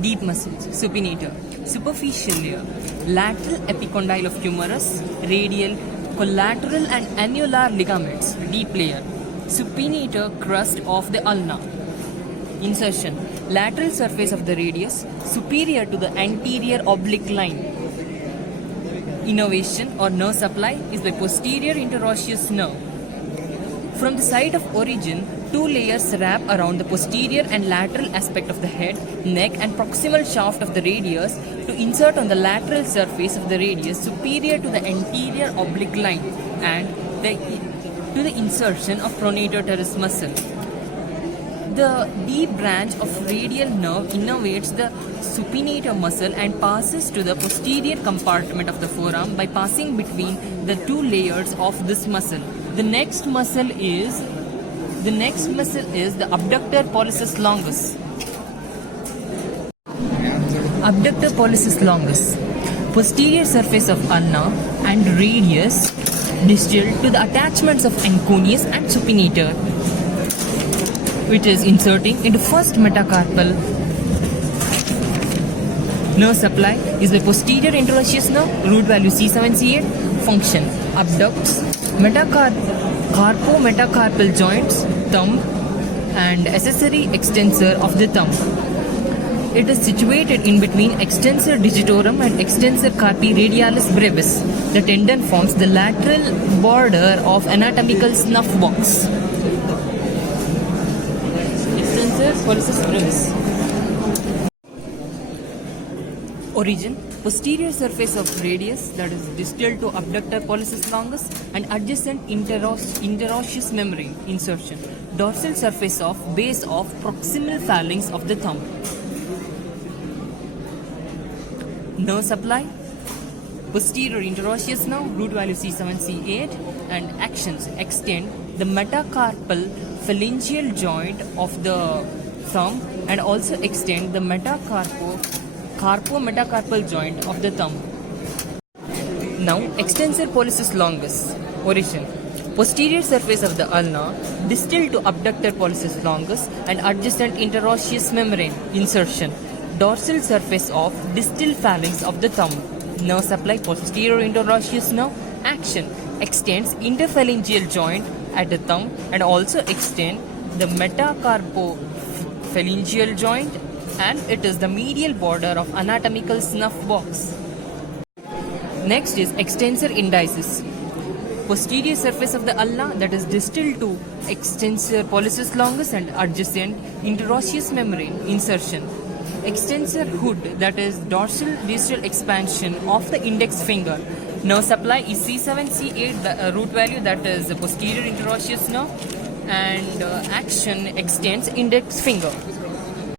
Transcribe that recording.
Deep muscles, supinator. Superficial layer, lateral epicondyle of humerus, radial, collateral and annular ligaments, deep layer. Supinator crust of the ulna. Insertion, lateral surface of the radius, superior to the anterior oblique line. Innervation or nerve supply is by posterior interosseous nerve. From the site of origin, two layers wrap around the posterior and lateral aspect of the head, neck and proximal shaft of the radius to insert on the lateral surface of the radius superior to the anterior oblique line and to the insertion of pronator teres muscle. The deep branch of radial nerve innervates the supinator muscle and passes to the posterior compartment of the forearm by passing between the two layers of this muscle. The next muscle is the abductor pollicis longus. Abductor pollicis longus. Posterior surface of ulna and radius distal to the attachments of anconeus and supinator, which is inserting into first metacarpal. Nerve supply is the posterior interosseous nerve, root value C7C8. Function, abducts carpo-metacarpal joints, thumb and accessory extensor of the thumb. It is situated in between extensor digitorum and extensor carpi radialis brevis. The tendon forms the lateral border of anatomical snuff box. Extensor pollicis brevis. Origin, posterior surface of radius, that is distal to abductor pollicis longus and adjacent interosseous membrane. Insertion, dorsal surface of base of proximal phalanx of the thumb. Nerve supply, posterior interosseous nerve, root value C7C8, and actions, extend the metacarpal phalangeal joint of the thumb and also extend the carpo-metacarpal joint of the thumb. Now, extensor pollicis longus. Origin, posterior surface of the ulna, distal to abductor pollicis longus and adjacent interosseous membrane. Insertion, dorsal surface of distal phalanx of the thumb. Nerve supply, posterior interosseous nerve. Action, extends interphalangeal joint at the thumb and also extend the metacarpophalangeal joint, and it is the medial border of anatomical snuff box. Next is extensor indicis. Posterior surface of the ulna, that is distal to extensor pollicis longus and adjacent interosseous membrane. Insertion, extensor hood, that is dorsal distal expansion of the index finger. Nerve supply is C7C8, the root value, that is the posterior interosseous nerve, and action extends index finger.